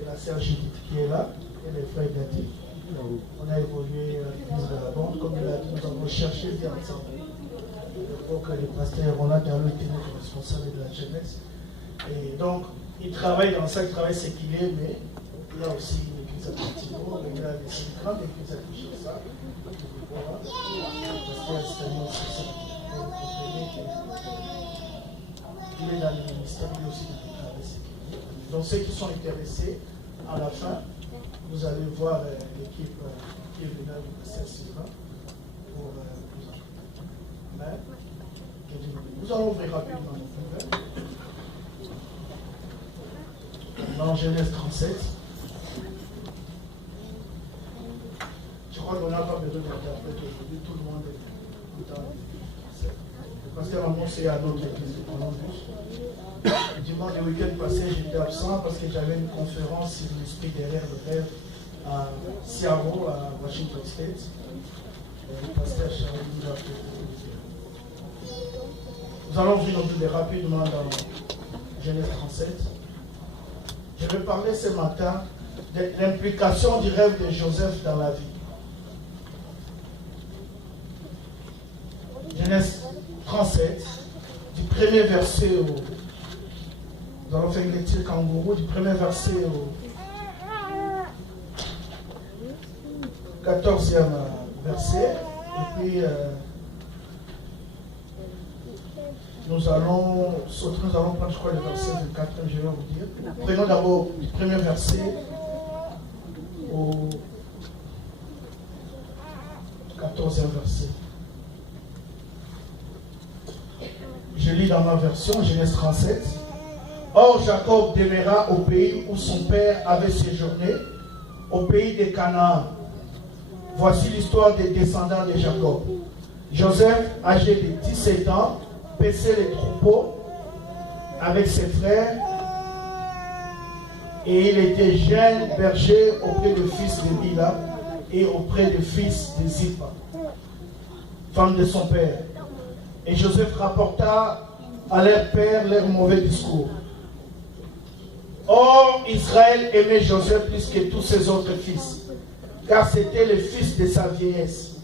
et la sœur Judith qui est là, et les frères Gatti. On a évolué à l'église de la bande, comme il a dit, nous avons cherché le ensemble. Donc le pasteur Ronald Diallo était notre responsable de la jeunesse. Et donc, il travaille dans ça, il travaille séculier, mais il y a aussi une église à Portivo, il y a des grandes églises à Kinshasa. Voilà. Le pasteur Stanley aussi, c'est il est dans le ministère, il est aussi dans le travail séculier. Donc ceux qui sont intéressés, à la fin, vous allez voir l'équipe qui est venue du pasteur Sylvain pour vous accompagner. Nous allons ouvrir rapidement notre nouvelle. Dans Genèse 37. Je crois qu'on n'a pas besoin d'interprète aujourd'hui, tout le monde est content. Le pasteur annoncé à d'autres églises de Columbus. Dimanche, le week-end passé, j'étais absent parce que j'avais une conférence sur l'esprit derrière le rêve à Seattle, à Washington State. Le pasteur Charles nous a fait. Nous allons ouvrir notre Bible rapidement dans Genèse 37. Je vais parler ce matin de l'implication du rêve de Joseph dans la vie. Genèse 37, du premier verset au... Nous allons faire une lecture kangourou, du premier verset au 14e verset. Et puis... nous allons prendre, je crois, le verset 24, je vais vous dire. Prenons d'abord le premier verset au 14e verset. Je lis dans ma version, Genèse 37. Or, Jacob demeura au pays où son père avait séjourné, au pays de Canaan. Voici l'histoire des descendants de Jacob. Joseph, âgé de 17 ans, paissait les troupeaux avec ses frères et il était jeune berger auprès du fils de Bila et auprès du fils de Zippa, femme de son père. Et Joseph rapporta à leur père leur mauvais discours. Or, Israël aimait Joseph plus que tous ses autres fils, car c'était le fils de sa vieillesse.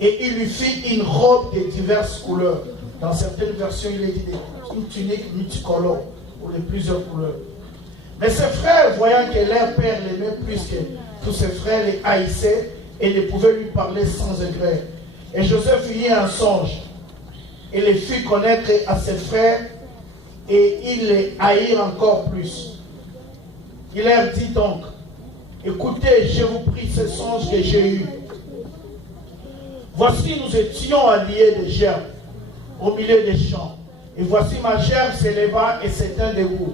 Et il lui fit une robe de diverses couleurs. Dans certaines versions, il est dit une tunique multicolore, ou de plusieurs couleurs. Mais ses frères, voyant que leur père l'aimait plus que tous ses frères, les haïssaient et ne pouvaient lui parler sans regret. Et Joseph eut un songe et les fit connaître à ses frères et ils les haïrent encore plus. Il leur dit donc, écoutez, je vous prie ce songe que j'ai eu. Voici, nous étions alliés de gerbes au milieu des champs. Et voici ma gerbe s'éleva et s'éteint debout.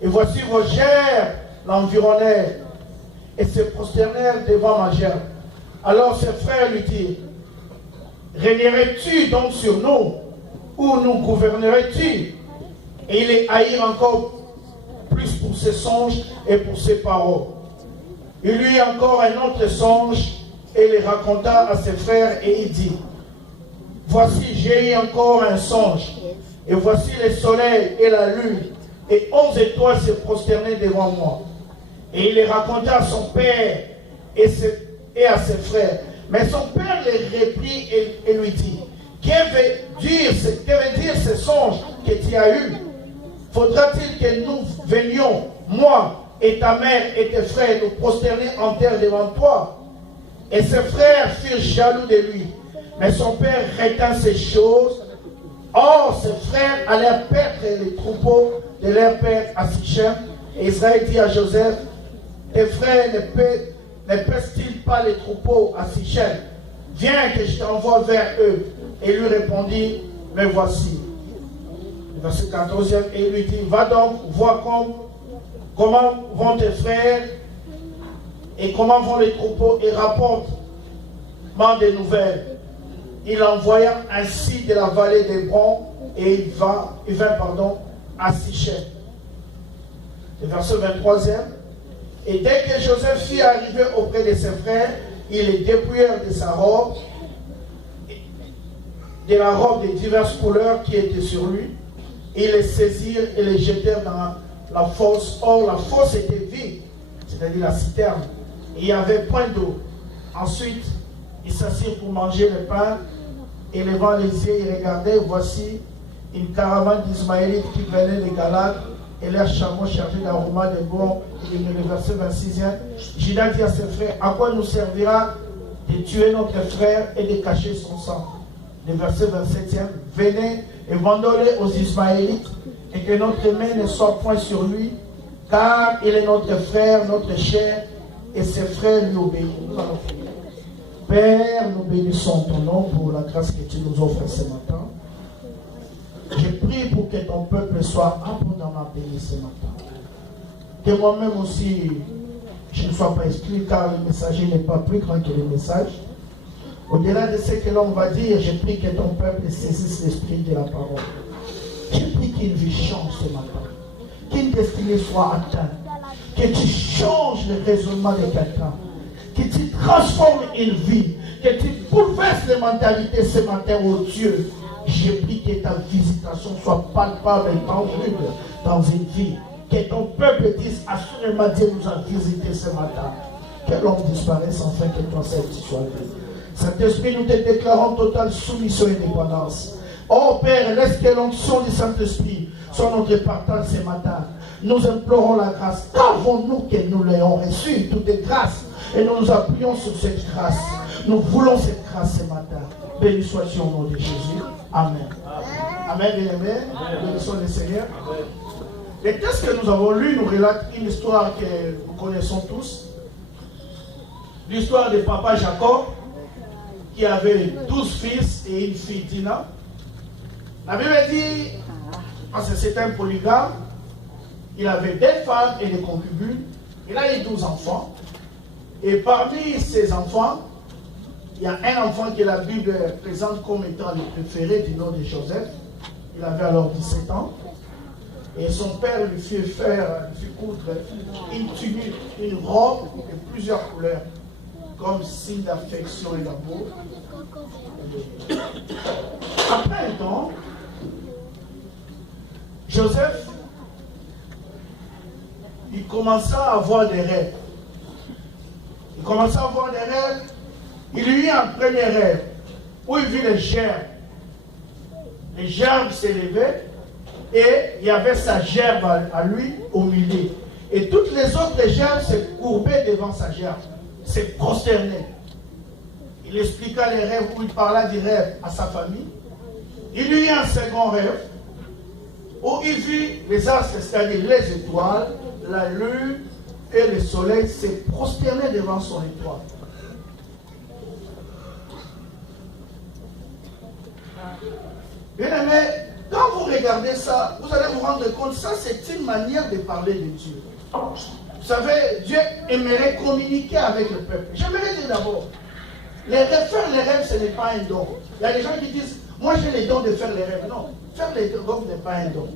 Et voici vos gerbes l'environnèrent et se prosternèrent devant ma gerbe. Alors ses frères lui dirent, régnerais-tu donc sur nous ou nous gouvernerais-tu? Et il les haïrent encore plus pour ses songes et pour ses paroles. Il eut encore un autre songe et les raconta à ses frères et il dit, voici j'ai eu encore un songe et voici le soleil et la lune et 11 étoiles se prosternaient devant moi. Et il les raconta à son père et à ses frères. Mais son père les reprit et lui dit, que veut dire ce songe que tu as eu? Faudra-t-il que nous venions, moi et ta mère et tes frères, nous prosterner en terre devant toi? Et ses frères furent jaloux de lui. Mais son père retint ces choses. Or, ses frères allèrent perdre les troupeaux de leur père à Sichem. Et Israël dit à Joseph, tes frères ne pèsent-ils pas les troupeaux à Sichem? Viens que je t'envoie vers eux. Et lui répondit, me voici. Verset 14e, et il lui dit, va donc voir comment vont tes frères et comment vont les troupeaux et rapporte-moi des nouvelles. Il envoya ainsi de la vallée d'Hébron et il vint à Sichem. Le verset 23e. Et dès que Joseph fut arrivé auprès de ses frères, ils les dépouillèrent de sa robe, de la robe de diverses couleurs qui était sur lui. Ils les saisirent et les jetèrent dans la fosse. Or, la fosse était vide, c'est-à-dire la citerne. Et il n'y avait point d'eau. Ensuite, ils s'assirent pour manger le pain. Et levant les yeux, ils regardaient. Voici une caravane d'Ismaélites qui venait de Galade. Et leurs chameaux chargés d'aromas de bois. Et le verset 26e. Judas dit à ses frères, à quoi nous servira de tuer notre frère et de cacher son sang? Le verset 27e. Venez et vendons-le aux Ismaélites, et que notre main ne soit point sur lui, car il est notre frère, notre chair, et ses frères lui obéissent. Père, nous bénissons ton nom pour la grâce que tu nous offres ce matin. Je prie pour que ton peuple soit abondamment béni ce matin. Que moi-même aussi, je ne sois pas exclu, car le messager n'est pas plus grand que le message. Au-delà de ce que l'on va dire, je prie que ton peuple saisisse l'esprit de la parole. Je prie qu'une vie change ce matin. Qu'une destinée soit atteinte. Que tu changes le raisonnement de quelqu'un. Que tu transformes une vie. Que tu bouleverses les mentalités ce matin, oh Dieu. Je prie que ta visitation soit palpable et tangible dans une vie. Que ton peuple dise, assurément Dieu nous a visité ce matin. Que l'homme disparaisse afin que ton Saint-Esprit soit vu. Saint-Esprit, nous te déclarons totale soumission et dépendance. Oh Père, laisse que l'onction du Saint-Esprit soit notre partage ce matin. Nous implorons la grâce. Qu'avons-nous que nous l'ayons reçu? Toute grâce. Et nous nous appuyons sur cette grâce. Nous voulons cette grâce ce matin. Béni sois-tu au nom de Jésus. Amen. Amen, bien-aimés. Bénissons le Seigneur. Les textes que nous avons lus nous relatent une histoire que nous connaissons tous. L'histoire de papa Jacob, qui avait 12 fils et une fille Dina. La Bible dit, parce que c'est un polygame, il avait des femmes et des concubines. Il a eu 12 enfants. Et parmi ces enfants, il y a un enfant que la Bible présente comme étant le préféré du nom de Joseph. Il avait alors 17 ans. Et son père lui fit coudre une tunique, une robe de plusieurs couleurs, comme signe d'affection et d'amour. Après un temps, Joseph, il commença à avoir des rêves. Il eut un premier rêve où il vit les gerbes. Les gerbes s'élevaient et il y avait sa gerbe à lui au milieu. Et toutes les autres gerbes se courbaient devant sa gerbe, se prosternaient. Il expliqua les rêves où il parla du rêve à sa famille. Il eut un second rêve où il vit les astres, c'est-à-dire les étoiles, la lune et le soleil se prosterner devant son étoile. Bien aimé, quand vous regardez ça, vous allez vous rendre compte, ça c'est une manière de parler de Dieu. Vous savez, Dieu aimerait communiquer avec le peuple. J'aimerais dire d'abord, faire les rêves, ce n'est pas un don. Il y a des gens qui disent, moi j'ai le don de faire les rêves. Non, faire les rêves n'est pas un don.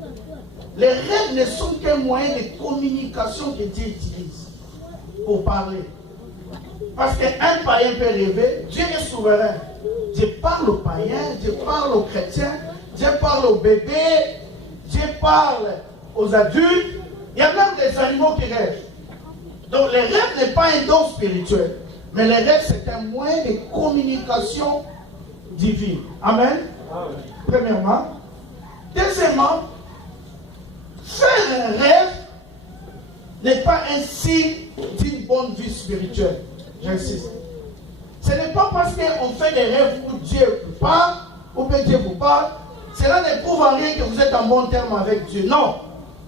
Les rêves ne sont qu'un moyen de communication que Dieu utilise pour parler. Parce qu'un païen peut rêver, Dieu est souverain. Dieu parle aux païens, Dieu parle aux chrétiens, Dieu parle aux bébés, Dieu parle aux adultes. Il y a même des animaux qui rêvent. Donc les rêves n'est pas un don spirituel. Mais les rêves, c'est un moyen de communication divine. Amen. Premièrement. Deuxièmement, faire un rêve n'est pas un signe d'une bonne vie spirituelle. J'insiste. Ce n'est pas parce qu'on fait des rêves où Dieu parle, ou que Dieu vous parle, cela ne prouve en rien que vous êtes en bon terme avec Dieu. Non.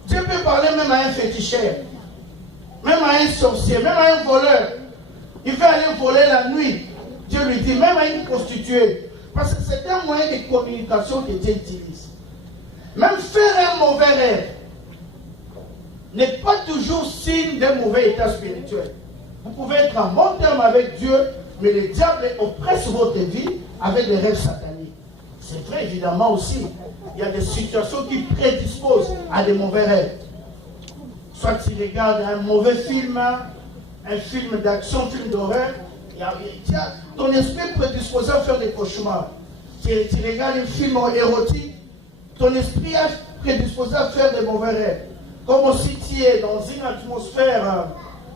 Dieu peut parler même à un féticheur, même à un sorcier, même à un voleur. Il veut aller voler la nuit. Dieu lui dit, même à une prostituée. Parce que c'est un moyen de communication que Dieu utilise. Même faire un mauvais rêve n'est pas toujours signe d'un mauvais état spirituel. Vous pouvez être en bon terme avec Dieu, mais le diable oppresse votre vie avec des rêves sataniques. C'est vrai évidemment aussi. Il y a des situations qui prédisposent à des mauvais rêves. Soit tu regardes un mauvais film, un film d'action, un film d'horreur, ton esprit est prédisposé à faire des cauchemars. Tu regardes un film érotique, ton esprit est prédisposé à faire des mauvais rêves. comme aussi tu es dans une atmosphère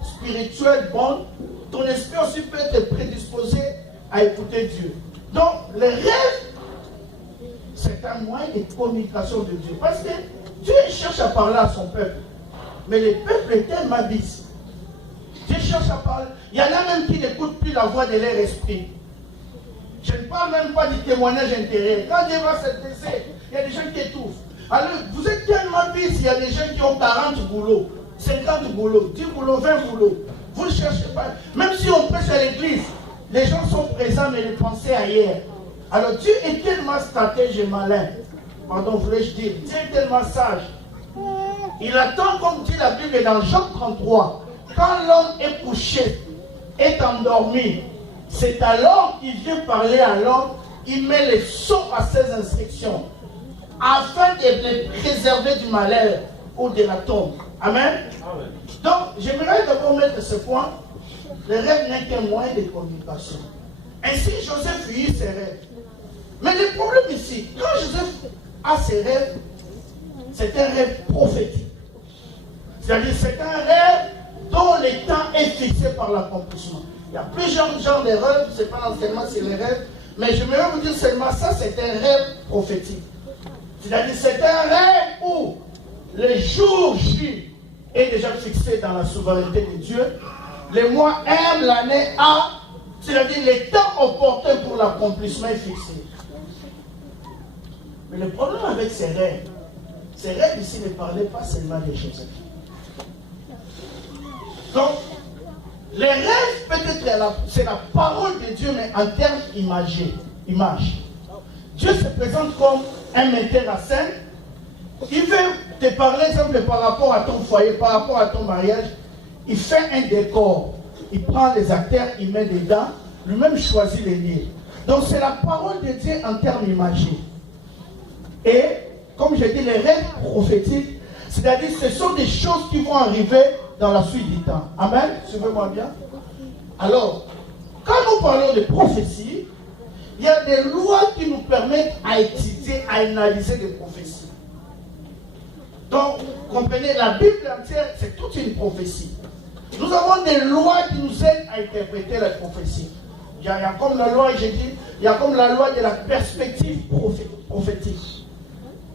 spirituelle bonne, ton esprit aussi peut être prédisposé à écouter Dieu. Donc, les rêves, c'est un moyen de communication de Dieu. Parce que Dieu cherche à parler à son peuple. Mais le peuple est tellement bis. Dieu cherche à parler. Il y en a même qui n'écoutent plus la voix de leur esprit. Je ne parle même pas du témoignage intérieur. Quand Dieu va s'adresser, il y a des gens qui étouffent. Alors, vous êtes tellement bis, il y a des gens qui ont 40 boulots, 50 boulots, 10 boulots, 20 boulots. Vous ne cherchez pas. Même si on prêche à l'église, les gens sont présents, mais les pensées ailleurs. Alors, Dieu est tellement stratège et malin. Pardon, voulais-je dire. Dieu est tellement sage. Il attend, comme dit la Bible dans Job 33, quand l'homme est couché, est endormi, c'est alors qu'il vient parler à l'homme, il met les sons à ses instructions, afin de les préserver du malheur ou de la tombe. Amen. Amen. Donc, j'aimerais d'abord mettre ce point. Le rêve n'est qu'un moyen de communication. Ainsi, Joseph eut ses rêves. Mais le problème ici, quand Joseph a ses rêves, c'est un rêve prophétique. C'est-à-dire, c'est un rêve dont le temps est fixé par l'accomplissement. Il y a plusieurs genres de rêves, ce n'est pas l'enseignement, c'est les rêves. Mais je vais vous dire seulement ça, c'est un rêve prophétique. C'est-à-dire, c'est un rêve où le jour J est déjà fixé dans la souveraineté de Dieu. Le mois M, l'année A, c'est-à-dire le temps opportun pour l'accomplissement est fixé. Mais le problème avec ces rêves ici ne parlaient pas seulement de Joseph. Donc, les rêves, peut-être, c'est la parole de Dieu, mais en termes image. Dieu se présente comme un metteur en scène. Il veut te parler, exemple, par rapport à ton foyer, par rapport à ton mariage. Il fait un décor. Il prend les acteurs, il met dedans. Lui-même choisit les lieux. Donc, c'est la parole de Dieu en termes imagés. Et, comme je dis, les rêves prophétiques, c'est-à-dire, ce sont des choses qui vont arriver dans la suite du temps. Amen. Suivez-moi bien. Alors, quand nous parlons de prophétie, il y a des lois qui nous permettent à étudier, à analyser des prophéties. Donc, comprenez, la Bible entière, c'est toute une prophétie. Nous avons des lois qui nous aident à interpréter la prophétie. Il y a comme la loi, j'ai dit, il y a comme la loi de la perspective prophétique.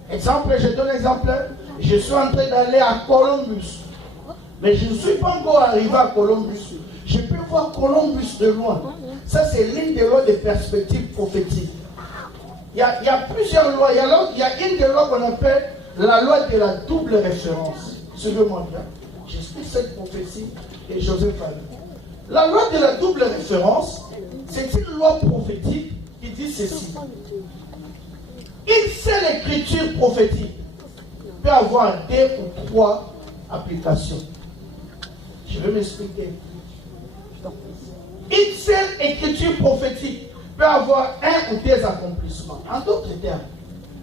Exemple, je donne un exemple. Je suis en train d'aller à Columbus. Mais je ne suis pas encore arrivé à Columbus. Je peux voir Columbus de loin. Ça, c'est l'une des lois de perspective prophétique. Il y a plusieurs lois. Il y a une des lois qu'on appelle la loi de la double référence. Suivez-moi bien. J'explique cette prophétie et Joseph a dit. La loi de la double référence, c'est une loi prophétique qui dit ceci. Une seule écriture prophétique peut avoir 2 ou 3 applications. Je vais m'expliquer. Une seule écriture prophétique peut avoir 1 ou 2 accomplissements. En d'autres termes,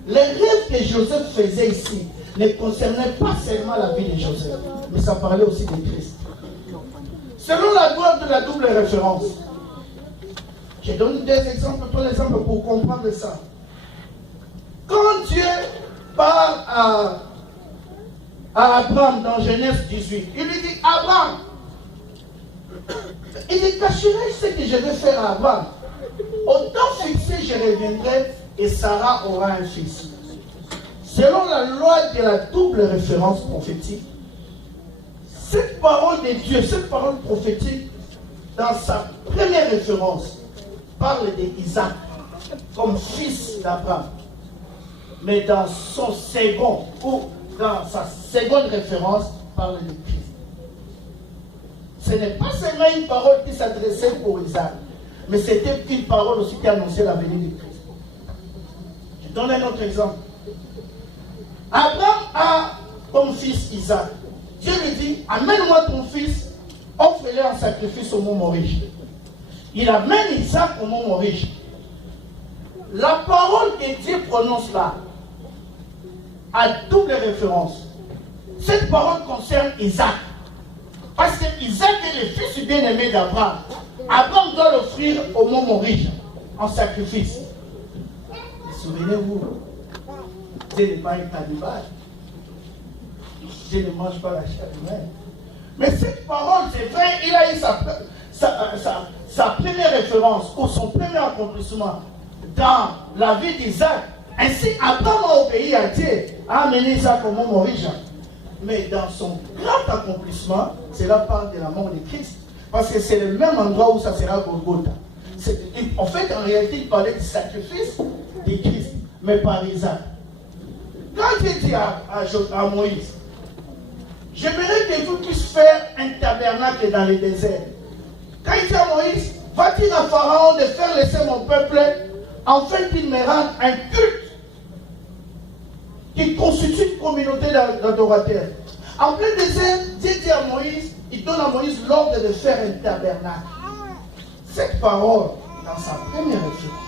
les rêves que Joseph faisait ici ne concernaient pas seulement la vie de Joseph, mais ça parlait aussi de Christ. Selon la loi de la double référence, je donne 2 exemples, 3 exemples pour comprendre ça. Quand Dieu parle à Abraham dans Genèse 18, il lui dit, Abraham, il dit, cacherai ce que je vais faire à Abraham. Au temps fixé, je reviendrai et Sarah aura un fils. Selon la loi de la double référence prophétique, cette parole de Dieu, cette parole prophétique, dans sa première référence, parle d'Isaac comme fils d'Abraham. Mais dans son second, ou dans sa seconde référence, parle de Christ. Ce n'est pas seulement une parole qui s'adressait pour Isaac, mais c'était une parole aussi qui annonçait la venue de Christ. Je donne un autre exemple. Abraham a comme fils Isaac. Dieu lui dit, amène-moi ton fils, offre-le en sacrifice au mont Moriah. Il amène Isaac au mont Moriah. La parole que Dieu prononce là a double référence. Cette parole concerne Isaac. Parce que Isaac est le fils bien-aimé d'Abraham. Abraham doit l'offrir au mont Moriah en sacrifice. Souvenez-vous, Dieu n'est pas un cannibale. Je ne mange pas la chair humaine. Mais cette parole, c'est vrai, il a eu sa première référence ou son premier accomplissement dans la vie d'Isaac. Ainsi, Abraham a obéi à Dieu, a amené Isaac au mont Moriah. Mais dans son grand accomplissement, cela parle de la mort de Christ. Parce que c'est le même endroit où ça sera Golgotha. En fait, en réalité, il parlait du sacrifice de Christ, mais par Isaac. Quand il dit à Moïse, j'aimerais que vous puissiez faire un tabernacle dans le désert. Quand il dit à Moïse, va-t-il à Pharaon de faire laisser mon peuple afin qu'il me rende un culte qui constitue une communauté d'adorateurs. En plein désert, Dieu dit à Moïse, il donne à Moïse l'ordre de faire un tabernacle. Cette parole, dans sa première référence,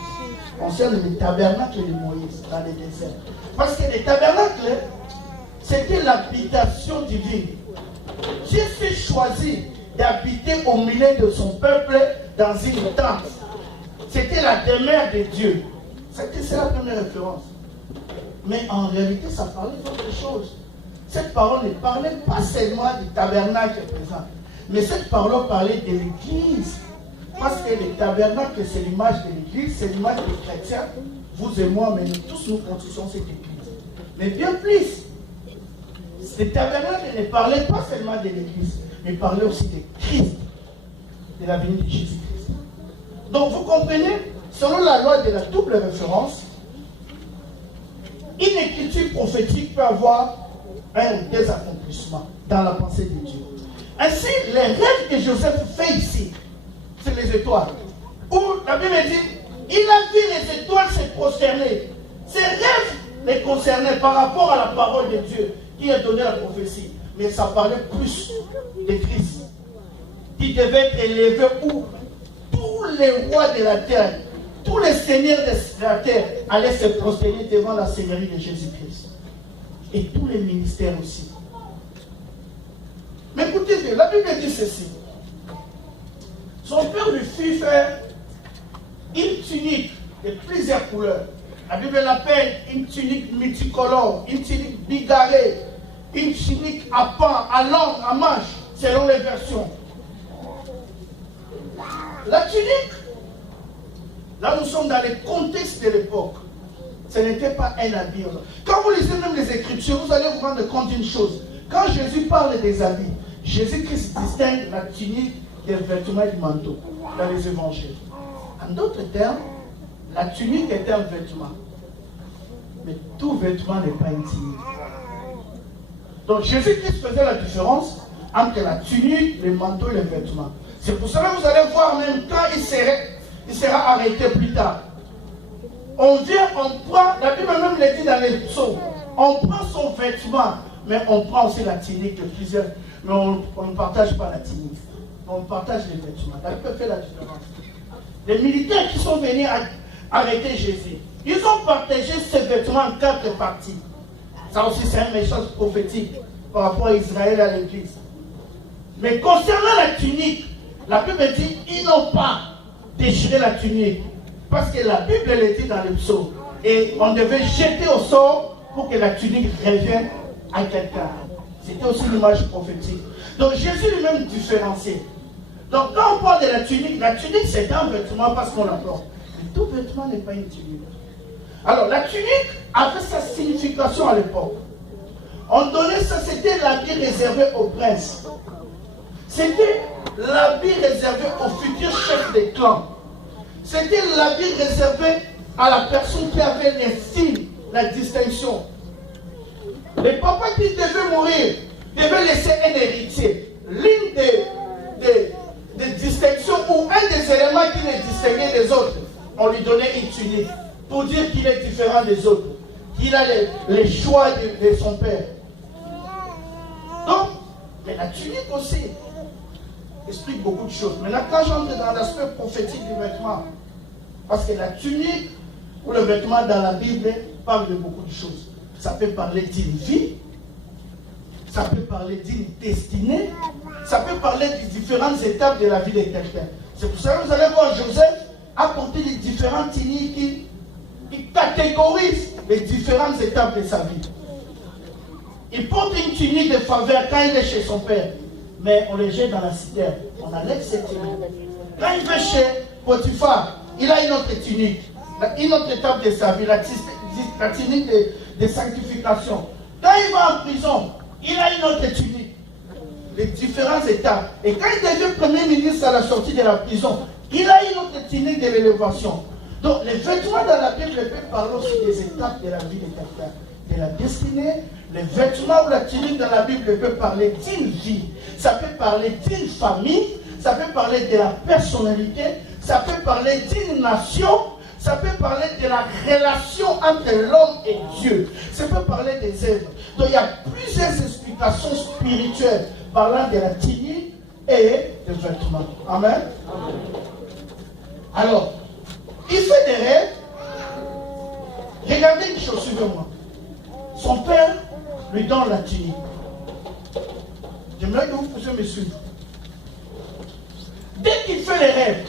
concerne le tabernacle de Moïse dans le désert. Parce que le tabernacle, c'était l'habitation divine. Dieu s'est choisi d'habiter au milieu de son peuple dans une tente. C'était la demeure de Dieu. C'est la première référence. Mais en réalité, ça parlait d'autre chose. Cette parole ne parlait pas seulement du tabernacle présent, mais cette parole parlait de l'Église. Parce que le tabernacle, c'est l'image de l'Église, c'est l'image des chrétiens. Vous et moi, mais nous tous, nous constituons cette Église. Mais bien plus, le tabernacle ne parlait pas seulement de l'Église, mais parlait aussi de Christ, de la venue de Jésus-Christ. Donc vous comprenez, selon la loi de la double référence, une écriture prophétique peut avoir un désaccomplissement dans la pensée de Dieu. Ainsi, les rêves que Joseph fait ici, c'est les étoiles. Où la Bible dit, il a vu les étoiles se prosterner. Ces rêves les concernaient par rapport à la parole de Dieu qui a donné la prophétie. Mais ça parlait plus de Christ, qui devait être élevé où tous les rois de la terre, tous les seigneurs de la terre allaient se prosterner devant la seigneurie de Jésus-Christ. Et tous les ministères aussi. Mais écoutez bien, la Bible dit ceci. Son père lui fit faire une tunique de plusieurs couleurs. La Bible l'appelle une tunique multicolore, une tunique bigarrée, une tunique à pan, à langue, à manche, selon les versions. La tunique, là nous sommes dans le contexte de l'époque. Ce n'était pas un habit. Quand vous lisez même les Écritures, vous allez vous rendre compte d'une chose. Quand Jésus parle des habits, Jésus-Christ distingue la tunique des vêtements et du manteau dans les évangiles. En d'autres termes, la tunique est un vêtement. Mais tout vêtement n'est pas une tunique. Donc Jésus-Christ faisait la différence entre la tunique, le manteau et les vêtements. C'est pour cela que vous allez voir même quand il sera arrêté plus tard. On vient, on prend, la Bible même le dit dans les psaumes, on prend son vêtement, mais on prend aussi la tunique de plusieurs, mais on ne partage pas la tunique. On partage les vêtements. La Bible fait la différence. Les militaires qui sont venus arrêter Jésus, ils ont partagé ces vêtements en 4 parties. Ça aussi c'est un message prophétique par rapport à Israël et à l'Église. Mais concernant la tunique, la Bible dit, ils n'ont pas déchiré la tunique. Parce que la Bible le dit dans le psaume. Et on devait jeter au sort pour que la tunique revienne à quelqu'un. C'était aussi l'image prophétique. Donc Jésus lui-même différencié. Donc quand on parle de la tunique c'est un vêtement parce qu'on la porte. Mais tout vêtement n'est pas une tunique. Alors la tunique avait sa signification à l'époque. On donnait ça, c'était l'habit réservé au prince. C'était l'habit réservé au futur chef des clans. C'était l'habit réservé à la personne qui avait l'estime, la distinction. Les papas qui devaient mourir devaient laisser un héritier. L'une des distinctions ou un des éléments qui les distinguait des autres, on lui donnait une tunique pour dire qu'il est différent des autres, qu'il a les choix de son père. Donc, mais la tunique aussi explique beaucoup de choses. Maintenant, quand j'entre dans l'aspect prophétique du vêtement, parce que la tunique ou le vêtement dans la Bible parle de beaucoup de choses. Ça peut parler d'une vie, ça peut parler d'une destinée, ça peut parler des différentes étapes de la vie de quelqu'un. C'est pour ça que vous allez voir Joseph apporter les différentes tuniques qui catégorisent les différentes étapes de sa vie. Il porte une tunique de faveur quand il est chez son père. Mais on le jette dans la citerne. On enlève cette tunique. Quand il va chez Potiphar, il a une autre tunique. Une autre étape de sa vie, la tunique de sanctification. Quand il va en prison, il a une autre tunique. Les différentes étapes. Et quand il devient premier ministre à la sortie de la prison, il a une autre tunique de l'élévation. Donc les vêtements dans la Bible peuvent parler aussi des étapes de la vie de quelqu'un, de la destinée. Les vêtements ou la tunique dans la Bible peut parler d'une vie. Ça peut parler d'une famille. Ça peut parler de la personnalité. Ça peut parler d'une nation. Ça peut parler de la relation entre l'homme et Dieu. Ça peut parler des œuvres. Donc il y a plusieurs explications spirituelles parlant de la tunique et des vêtements. Amen. Alors, il fait des rêves. Regardez une chose, suivez-moi. Son père lui donne la tunique. J'aimerais que vous puissiez me suivre. Dès qu'il fait les rêves,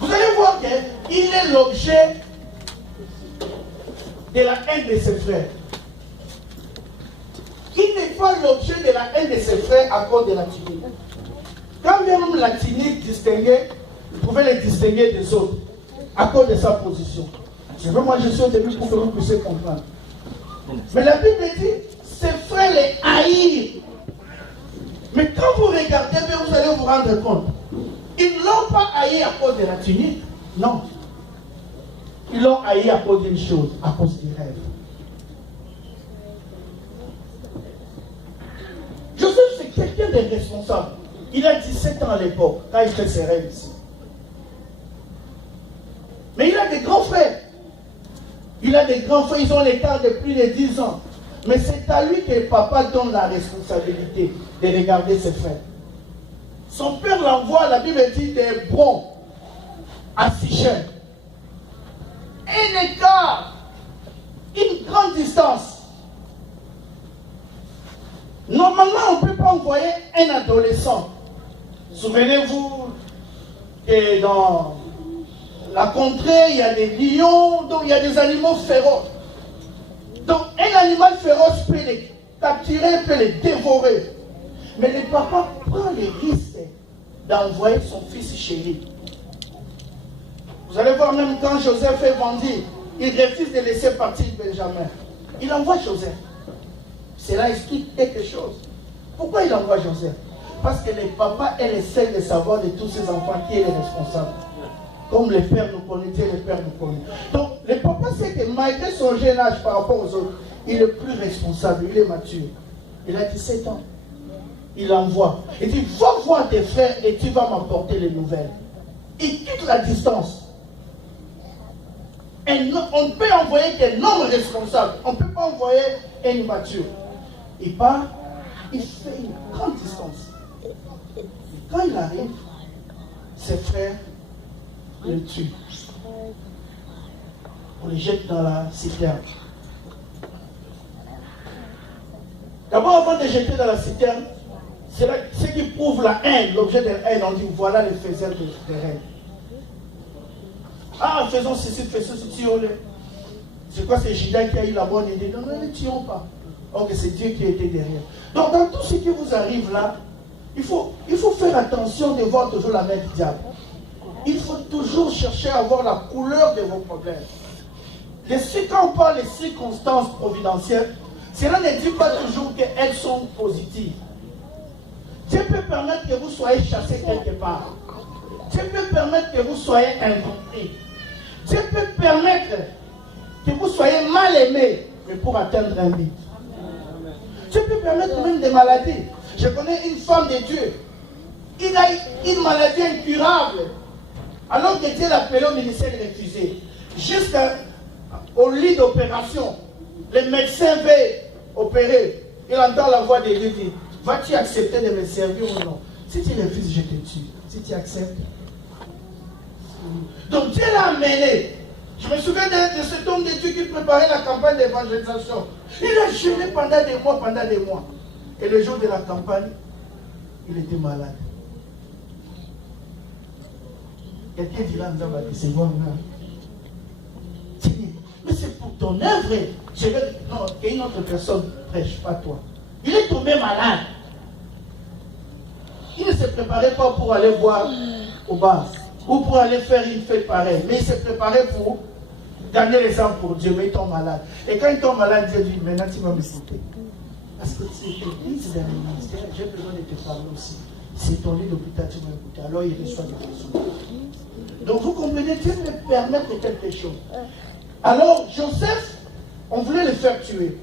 vous allez voir qu'il est l'objet de la haine de ses frères. Il n'est pas l'objet de la haine de ses frères à cause de la tunique. Quand même la tunique distinguait, il pouvait les distinguer des autres à cause de sa position. C'est vrai, moi je suis au début pour que vous puissiez comprendre. Mais la Bible dit, ses frères les haïrent. Mais quand vous regardez, vous allez vous rendre compte. Ils ne l'ont pas haï à cause de la tunique. Non. Ils l'ont haï à cause d'une chose, à cause du rêve. Joseph, c'est quelqu'un de responsable. Il a 17 ans à l'époque, quand il fait ses rêves ici. Mais il a des grands frères. Il a des grands frères, ils ont l'écart de plus de 10 ans. Mais c'est à lui que papa donne la responsabilité de regarder ses frères. Son père l'envoie, la Bible dit, d'Hébron à Sichem. Un écart, une grande distance. Normalement, on ne peut pas envoyer un adolescent. Souvenez-vous que dans la contrée, il y a des lions, donc il y a des animaux féroces. Donc un animal féroce peut les capturer, peut les dévorer. Mais le papa prend le risque d'envoyer son fils chéri. Vous allez voir même quand Joseph est vendu, il refuse de laisser partir Benjamin. Il envoie Joseph. Cela explique quelque chose. Pourquoi il envoie Joseph? Parce que le papa est le seul de savoir de tous ses enfants qui est le responsable. Comme le père nous connaît, Dieu le père nous connaît. Donc le papa sait que malgré son jeune âge par rapport aux autres, il est plus responsable, il est mature. Il a 17 ans. Il envoie. Il dit, va voir tes frères et tu vas m'apporter les nouvelles. Il quitte la distance. On ne peut envoyer qu'un homme responsable. On ne peut pas envoyer un immature. Il part, il fait une grande distance. Et quand il arrive, ses frères le tuent. On les jette dans la citerne. D'abord, avant de jeter dans la citerne, c'est ce qui prouve la haine, l'objet de la haine. On dit, voilà les faiseurs de haine. Ah, faisons ceci, faisons ceci, c'est quoi, c'est Judas qui a eu la bonne idée? Non, ne les tuons pas. Donc c'est Dieu qui était derrière. Donc dans tout ce qui vous arrive là, il faut faire attention de voir toujours la main du diable. Il faut toujours chercher à voir la couleur de vos problèmes. Quand on parle des circonstances providentielles, cela ne dit pas toujours qu'elles sont positives. Dieu peut permettre que vous soyez chassé quelque part. Dieu peut permettre que vous soyez incompris. Dieu peut permettre que vous soyez mal aimé, mais pour atteindre un but. Dieu peut permettre même des maladies. Je connais une femme de Dieu. Il a une maladie incurable. Alors que Dieu l'appelait au ministère refusé. Jusqu'au lit d'opération. Le médecin veut opérer. Il entend la voix de Dieu dire, vas-tu accepter de me servir ou non? Si tu refuses, je te tue. Si tu acceptes. Donc Dieu l'a amené. Je me souviens de cet homme de Dieu qui préparait la campagne d'évangélisation. Il a jeûné pendant des mois. Et le jour de la campagne, il était malade. Quelqu'un dit là, nous avons dit, c'est bon, mais c'est pour ton œuvre. Je veux non, qu'une autre personne prêche, pas toi. Il est tombé malade. Il ne se préparait pas pour aller boire au bar ou pour aller faire une fête pareille, mais il s'est préparé pour donner les âmes pour Dieu, mais il tombe malade. Et quand il tombe malade, Dieu dit, maintenant tu vas m'écouter. Parce que c'est l'église dans le ministère, j'ai besoin de te parler aussi. C'est ton lit d'hôpital, tu vas écouter. Alors il reçoit des questions. Donc vous comprenez, Dieu me permettre quelque chose. Alors Joseph, on voulait le faire tuer.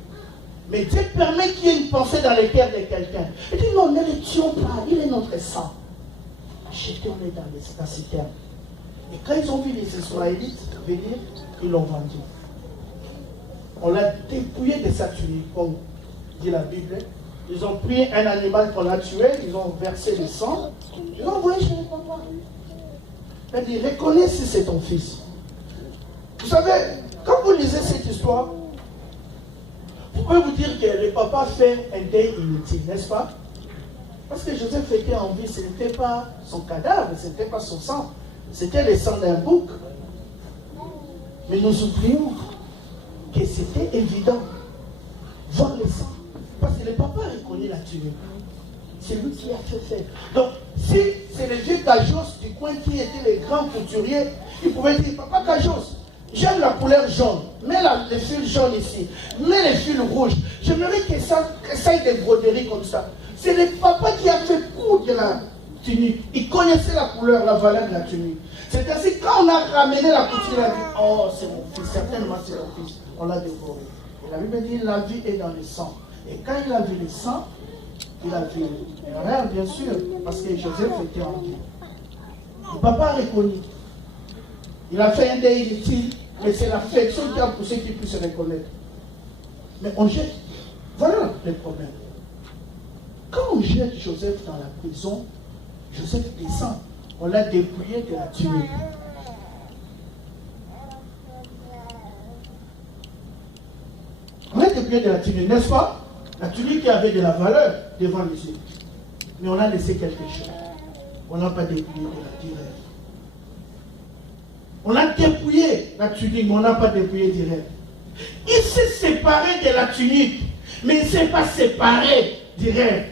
Mais Dieu permet qu'il y ait une pensée dans le cœur de quelqu'un. Il dit non, ne le tuons pas, il est notre sang. Jetons-le dans la citerne. Et quand ils ont vu les Israélites venir, ils l'ont vendu. On l'a dépouillé de sa tunique, comme dit la Bible. Ils ont pris un animal qu'on a tué, ils ont versé le sang, ils l'ont envoyé chez le papa. Elle dit, reconnais si c'est ton fils. Vous savez, quand vous lisez cette histoire, vous pouvez vous dire que le papa fait un deuil inutile, n'est-ce pas? Parce que Joseph était en vie, ce n'était pas son cadavre, ce n'était pas son sang, c'était le sang d'un bouc. Mais nous oublions que c'était évident, voir le sang. Parce que le papa a reconnu la tunique. C'est lui qui a fait faire. Donc, si c'est le vieux Cajos du coin qui était le grand couturier, il pouvait dire, papa Cajos, j'aime la couleur jaune, mets le fil jaune ici, mets le fil rouge. J'aimerais que ça ait des broderies comme ça. C'est le papa qui a fait coudre la tunique. Il connaissait la couleur, la valeur de la tunique. C'est ainsi quand on a ramené la couture, il a dit, oh c'est mon fils, certainement c'est mon fils. On l'a dévoré. Et la Bible dit, la vie est dans le sang. Et quand il a vu le sang, il a vu l'erreur, bien sûr, parce que Joseph était en vie. Le papa a reconnu. Il a fait un deuil inutile, mais c'est l'affection qui a poussé qu'il puisse se reconnaître. Mais on jette. Voilà le problème. Quand on jette Joseph dans la prison, Joseph descend. On l'a dépouillé de la tunique. On l'a dépouillé de la tunique, n'est-ce pas? La tunique qui avait de la valeur devant les yeux. Mais on a laissé quelque chose. On n'a pas dépouillé de la du rêve. On a dépouillé la tunique, mais on n'a pas dépouillé du rêve. Il s'est séparé de la tunique, mais il ne s'est pas séparé du rêve.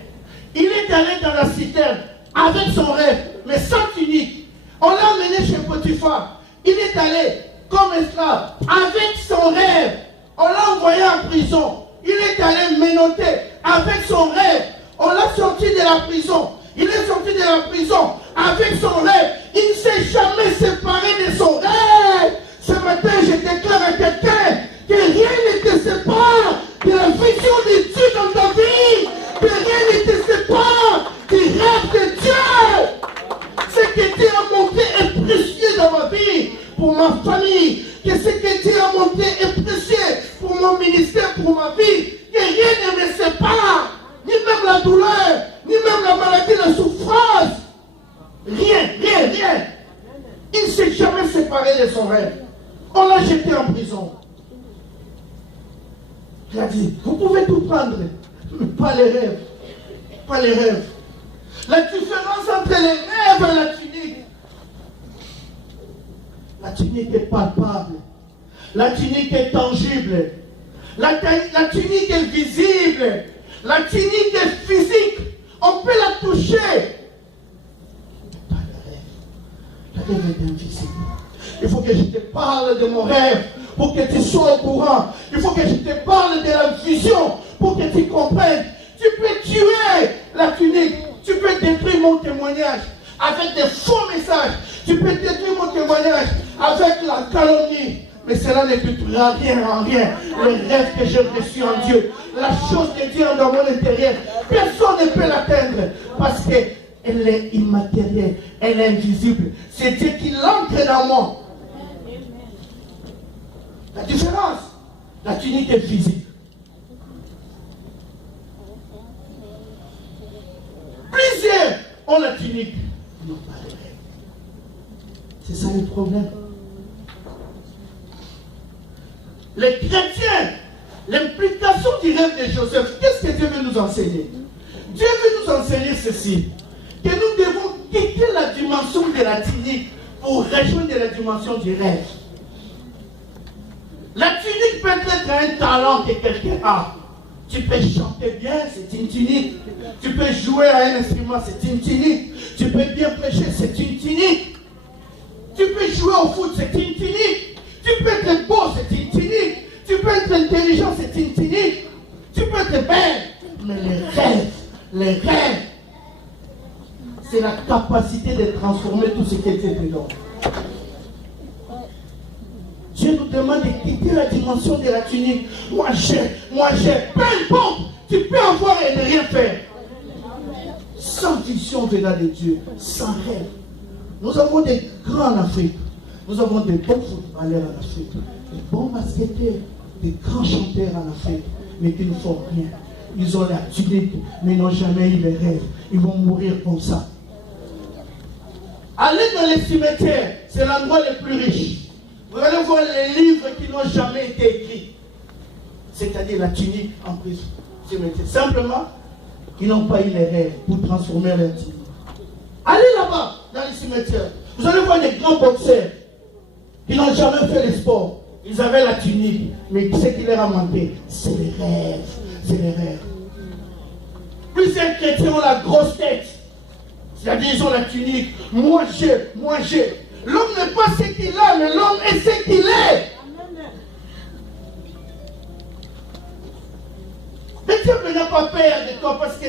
Il est allé dans la citerne avec son rêve, mais sans tunique. On l'a amené chez Potiphar. Il est allé comme esclave avec son rêve. On l'a envoyé en prison. Il est allé menotter avec son rêve. On l'a sorti de la prison. Il est sorti de la prison avec son rêve. Il ne s'est jamais séparé de son rêve. Ce matin, je déclare à quelqu'un que rien ne te sépare de la vision de Dieu dans ta vie. Que rien ne te sépare du rêve de Dieu. Ce que Dieu a montré est précieux dans ma vie, pour ma famille. Que ce que Dieu a montré est précieux pour mon ministère, pour ma vie. Que rien ne me sépare. Ni même la douleur, ni même la maladie, la souffrance. Rien. Il ne s'est jamais séparé de son rêve. On l'a jeté en prison. Il a dit, vous pouvez tout prendre, mais pas les rêves. Pas les rêves. La différence entre les rêves et la tunique. La tunique est palpable. La tunique est tangible. La tunique est visible. La tunique est physique. On peut la toucher. Mais pas le rêve. Le rêve est invisible. Il faut que je te parle de mon rêve pour que tu sois au courant. Il faut que je te parle de la vision pour que tu comprennes. Tu peux tuer la tunique. Tu peux détruire mon témoignage avec des faux messages. Tu peux détruire mon témoignage avec la calomnie. Mais cela ne coûtera rien en rien. Le rêve que j'ai reçu en Dieu, la chose de Dieu dans mon intérieur, personne ne peut l'atteindre parce qu'elle est immatérielle, elle est invisible. C'est Dieu qui l'entre dans moi. La différence, la tunique est physique. Plusieurs ont la tunique, n'ont pas le rêve. C'est ça le problème. Les chrétiens, l'implication du rêve de Joseph, qu'est-ce que Dieu veut nous enseigner? Dieu veut nous enseigner ceci, que nous devons quitter la dimension de la tunique pour rejoindre la dimension du rêve. La tunique peut être un talent que quelqu'un a. Tu peux chanter bien, c'est une tunique. Tu peux jouer à un instrument, c'est une tunique. Tu peux bien prêcher, c'est une tunique. Tu peux jouer au foot, c'est une tunique. Tu peux être beau, c'est une tunique. Tu peux être intelligent, c'est une tunique. Tu peux être belle. Mais les rêves, c'est la capacité de transformer tout ce qui était dedans. Dieu nous demande de quitter la dimension de la tunique. Moi j'ai, peu importe, tu peux avoir et ne rien faire. Sans vision venant de Dieu, sans rêve. Nous avons des grands en Afrique. Nous avons des bons footballeurs en Afrique, des bons basketteurs, des grands chanteurs en Afrique, mais qui ne font rien. Ils ont la tunique, mais n'ont jamais eu les rêves. Ils vont mourir comme ça. Allez dans les cimetières, c'est l'endroit le plus riche. Vous allez voir les livres qui n'ont jamais été écrits. C'est-à-dire la tunique en plus. Simplement, ils n'ont pas eu les rêves pour transformer leur tunique. Allez là-bas, dans les cimetières. Vous allez voir des grands boxeurs qui n'ont jamais fait le sport. Ils avaient la tunique, mais ce qui leur a manqué, c'est les rêves. C'est les rêves. Plusieurs chrétiens ont la grosse tête. C'est-à-dire, ils ont la tunique. Moi j'ai. L'homme n'est pas ce qu'il a, mais l'homme est ce qu'il est. Mais Dieu n'a pas peur de toi parce que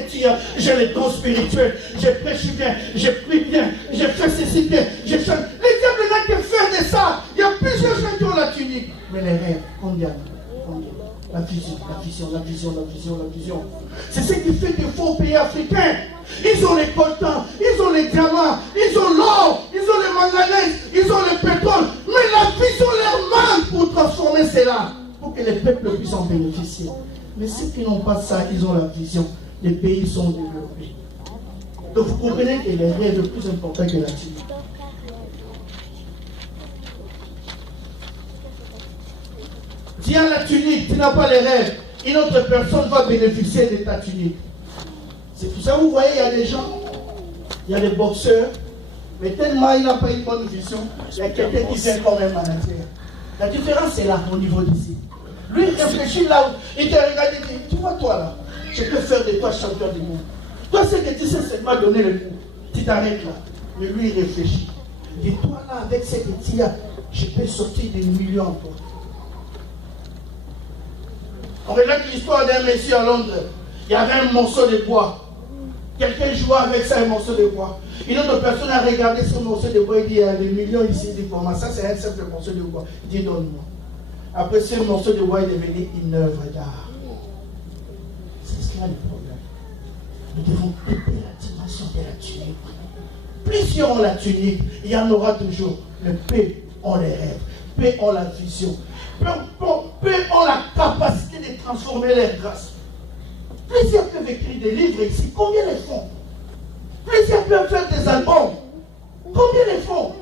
j'ai les dons spirituels, je prêche bien, je prie bien, je fais ceci bien, je chante. Le diable n'a que faire de ça. Il y a plusieurs gens qui ont la tunique. Mais les rêves, combien? La vision. C'est ce qui fait des faux pays africains. Ils ont les coltans, ils ont les diamants, ils ont l'or, ils ont les manganèses, ils ont le pétrole. Mais la vision leur manque pour transformer cela, pour que les peuples puissent en bénéficier. Mais ceux qui n'ont pas ça, ils ont la vision. Les pays sont développés. Donc vous comprenez que les rêves sont plus importants que la tunique. Tu as la tunique, tu n'as pas les rêves. Une autre personne va bénéficier de ta tunique. C'est pour ça que vous voyez, il y a des gens, il y a des boxeurs, mais tellement il n'a pas une bonne vision, il y a quelqu'un qui vient quand même en intérieur. La différence c'est là, au niveau d'ici. Lui, il réfléchit là, il te regarde et dit, tu vois toi là, je peux faire de toi champion du monde. Toi, ce que tu sais, c'est de me donner le coup. Tu t'arrêtes là. Mais lui, il réfléchit. Et toi là, avec ce que tu as, je peux sortir des millions en toi. On regarde l'histoire d'un monsieur à Londres. Il y avait un morceau de bois. Quelqu'un jouait avec ça, un morceau de bois. Une autre personne a regardé ce morceau de bois. Il dit, il y a des millions ici. Il dit, comment ça, c'est un simple morceau de bois. Il dit, donne-moi. Après, ce morceau de bois est devenu une œuvre d'art. C'est cela le problème. Nous devons quitter la dimension de la tunique. Plusieurs ont la tunique, il y en aura toujours. Mais peu ont les rêves, peu ont la vision. Peu ont la capacité de transformer leur grâce. Plusieurs peuvent écrire des livres ici. Combien les font? Plusieurs peuvent faire des albums. Combien les font?